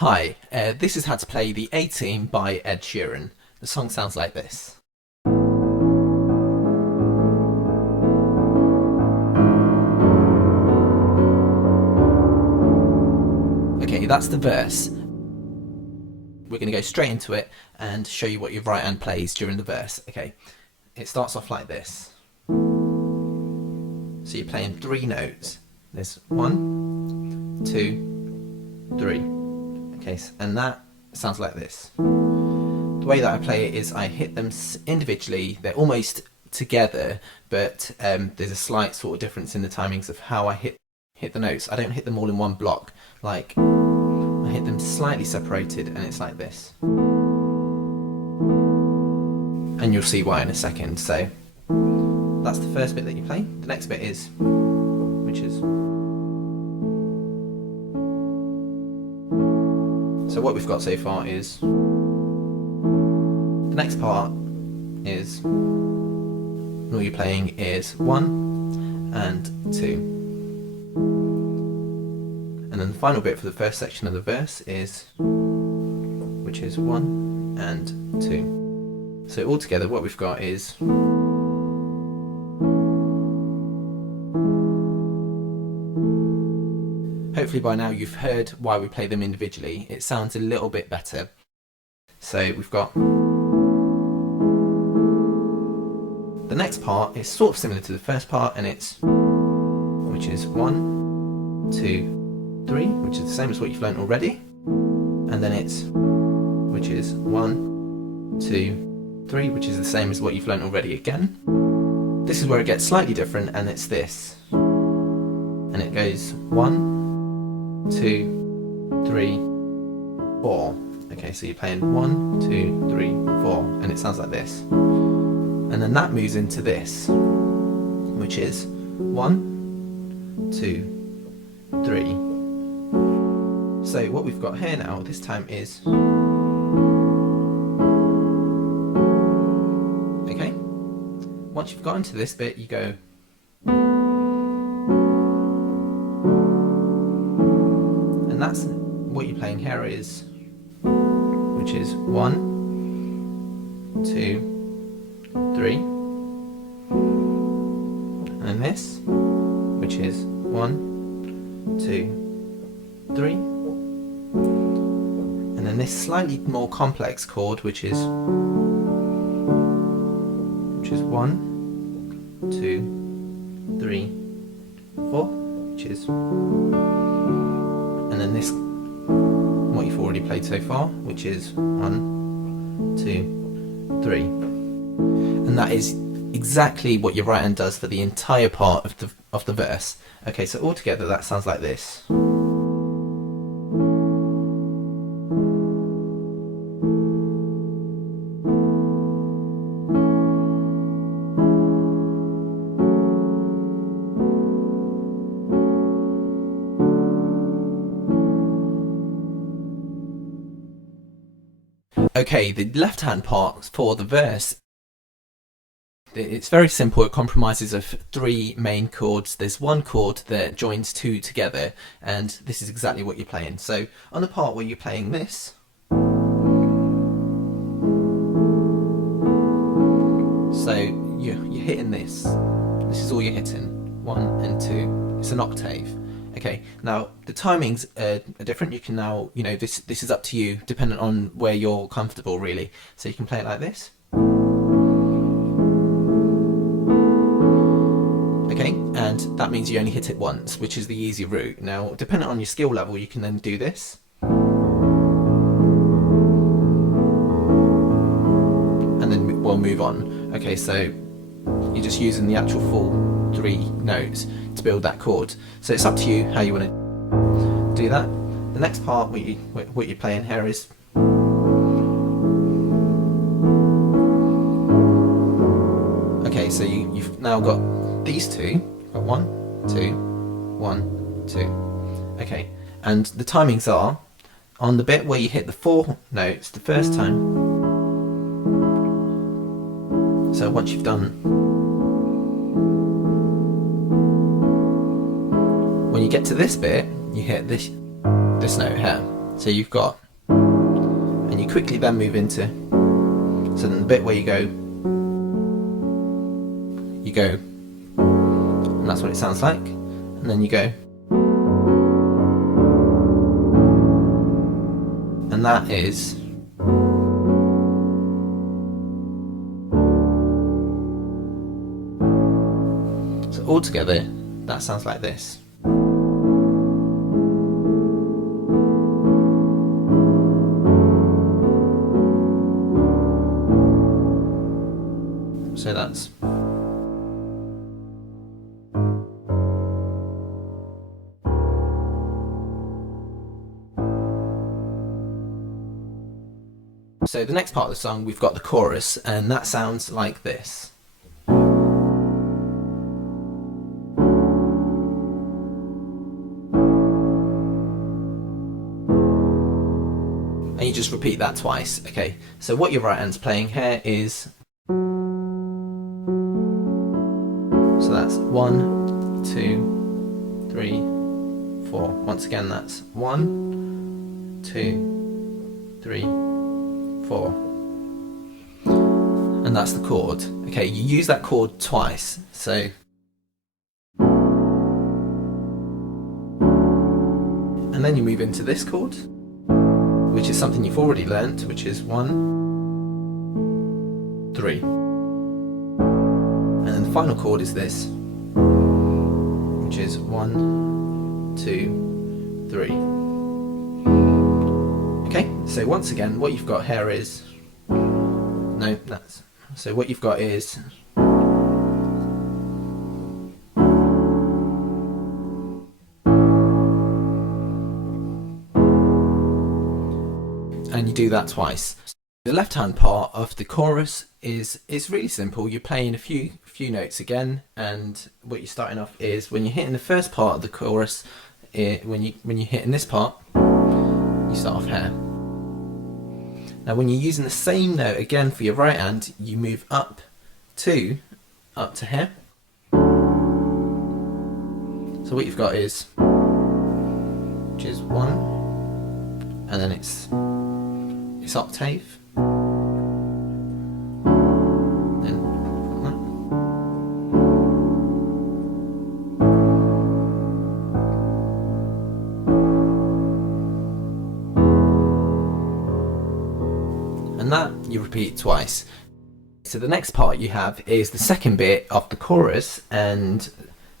Hi, this is how to play the A-Team by Ed Sheeran. The song sounds like this. Okay, that's the verse. We're going to go straight into it and show you what your right hand plays during the verse. Okay, it starts off like this. So you're playing three notes. There's 1, 2, 3. Okay, and that sounds like this. The way that I play it is I hit them individually. They're almost together, but there's a slight sort of difference in the timings of how I hit the notes. I don't hit them all in one block. Like, I hit them slightly separated, and it's like this. And you'll see why in a second. So that's the first bit that you play. The next bit is, which is. So what we've got so far is, the next part is, all you're playing is 1 and 2. And then the final bit for the first section of the verse is, which is 1 and 2. So altogether what we've got is, hopefully by now you've heard why we play them individually. It sounds a little bit better. So we've got, the next part is sort of similar to the first part, and it's, which is 1, 2, 3, which is the same as what you've learnt already. And then it's, which is 1, 2, 3, which is the same as what you've learnt already again. This is where it gets slightly different, and it's this. And it goes 1, 2, 3, 4. Okay, so you're playing 1, 2, 3, 4, and it sounds like this. And then that moves into this, which is 1, 2, 3. So what we've got here now, this time is, okay, once you've got into this bit, you go, and that's what you're playing here is, which is 1, 2, 3, and then this, which is 1, 2, 3, and then this slightly more complex chord, which is 1, 2, 3, 4, which is, and then this, what you've already played so far, which is 1, 2, 3. And that is exactly what your right hand does for the entire part of the verse. Okay, so altogether that sounds like this. Okay, the left hand part for the verse, it's very simple. It compromises of 3 main chords. There's one chord that joins 2 together, and this is exactly what you're playing. So on the part where you're playing this, so you're hitting this. This is all you're hitting. 1 and 2. It's an octave. Okay, now the timings are different. You can now, this is up to you, dependent on where you're comfortable, really. So you can play it like this. Okay, and that means you only hit it once, which is the easy route. Now, dependent on your skill level, you can then do this. And then we'll move on. Okay, so you're just using the actual full 3 notes to build that chord. So it's up to you how you want to do that. The next part, what you're playing here is, okay, so you've now got these 2. You've got 1, 2, 1, 2. Okay, and the timings are on the bit where you hit the 4 notes the first time. So once you've done, when you get to this bit, you hit this note here. So you've got, and you quickly then move into, so then the bit where you go, and that's what it sounds like, and then you go, and that is, so all together that sounds like this. So that's, so the next part of the song we've got the chorus, and that sounds like this. And you just repeat that twice. Okay, so what your right hand's playing here is, so that's 1, 2, 3, 4. Once again, that's 1, 2, 3, 4. And that's the chord. Okay, you use that chord twice. So, and then you move into this chord, which is something you've already learnt, which is 1, 3. And then the final chord is this, which is 1, 2, 3. Okay, so once again, what you've got here is, no, that's, so what you've got is, and you do that twice. The left hand part of the chorus is really simple. You're playing a few notes again, and what you're starting off is, when you're hitting the first part of the chorus, when you're hitting this part, you start off here. Now when you're using the same note again for your right hand, you move up to here. So what you've got is, which is 1, and then it's octave, then that. And that you repeat twice. So the next part you have is the second bit of the chorus, and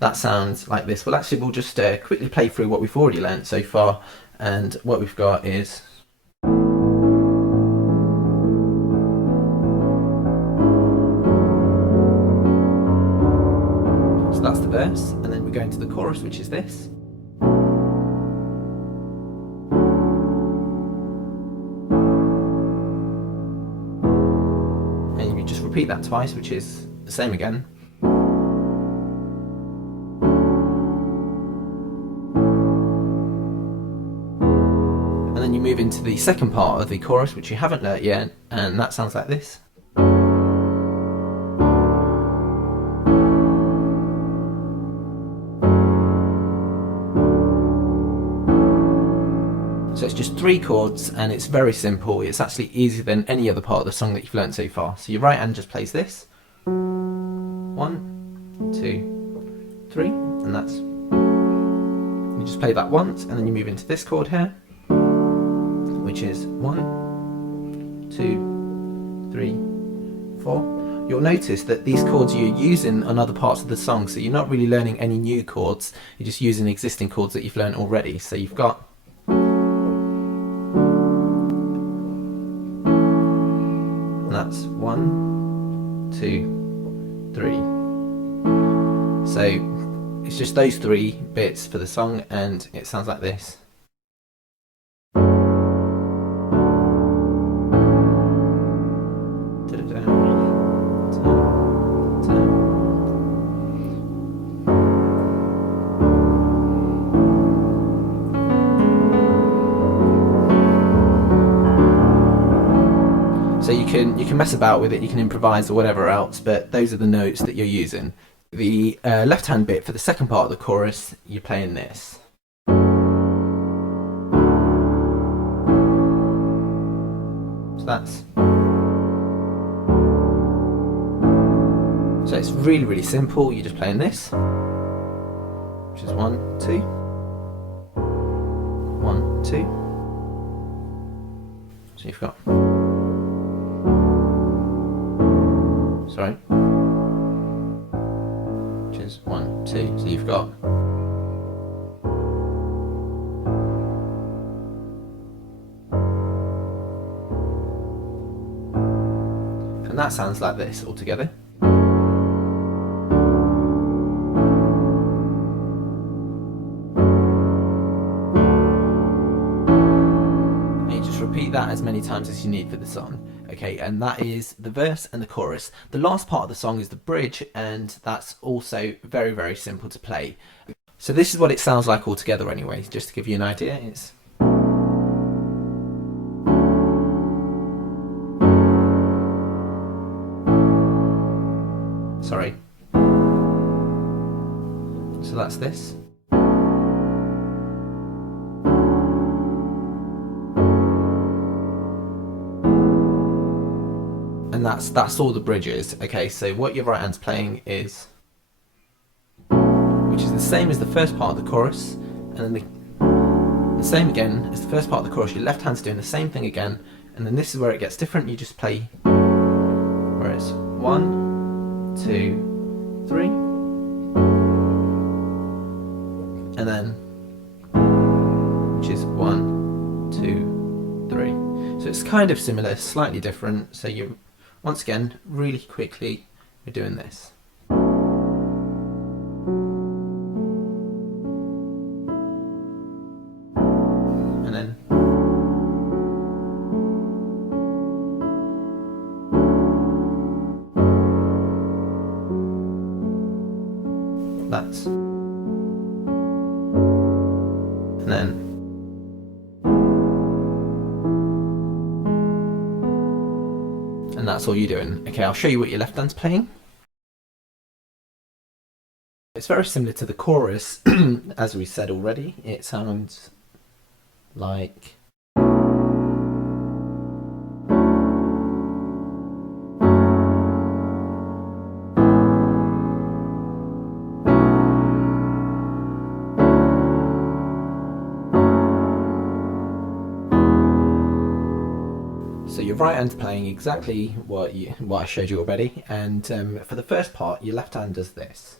that sounds like this. Well, actually we'll just quickly play through what we've already learnt so far, and what we've got is, so that's the verse, and then we go into the chorus, which is this. And you just repeat that twice, which is the same again. And then you move into the second part of the chorus, which you haven't learnt yet, and that sounds like this. So it's just 3 chords, and it's very simple. It's actually easier than any other part of the song that you've learnt so far. So your right hand just plays this. 1, 2, 3, and that's, you just play that once, and then you move into this chord here, which is 1, 2, 3, 4. You'll notice that these chords you're using on other parts of the song, so you're not really learning any new chords, you're just using existing chords that you've learnt already. So you've got, and that's 1, 2, 3. So it's just those 3 bits for the song, and it sounds like this. So you can mess about with it, you can improvise or whatever else, but those are the notes that you're using. The left hand bit for the second part of the chorus, you're playing this. that's... So it's really, really simple. You're just playing this, which is 1, 2, 1, 2. So you've got... Sorry. Which is 1, 2. So you've got... And that sounds like this all together. Repeat that as many times as you need for the song. Okay, and that is the verse and the chorus. The last part of the song is the bridge, and that's also very, very simple to play. So this is what it sounds like all together anyway, just to give you an idea. It's... Sorry. So that's this. And that's all the bridges. Okay, so what your right hand's playing is, which is the same as the first part of the chorus, and then the same again as the first part of the chorus. Your left hand's doing the same thing again, and then this is where it gets different. You just play where it's 1, 2, 3, and then which is 1, 2, 3. So it's kind of similar, slightly different. So you, once again, really quickly, we're doing this. And then that's, and then and that's all you're doing. Okay, I'll show you what your left hand's playing. It's very similar to the chorus, as we said already. It sounds like... So your right hand's playing exactly what I showed you already, and for the first part, your left hand does this.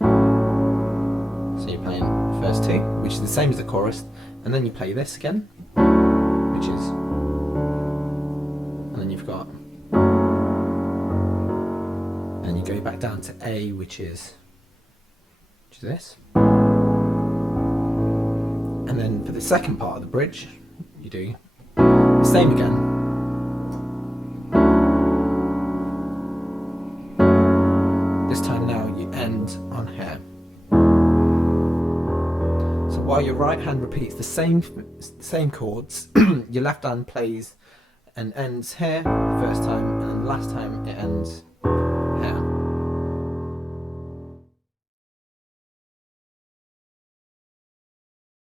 So you're playing the first two, which is the same as the chorus, and then you play this again, which is, and then you've got, and you go back down to A, which is this, and then for the second part of the bridge, you do the same again. This time now you end on here. So while your right hand repeats the same chords, your left hand plays and ends here the first time, and then the last time it ends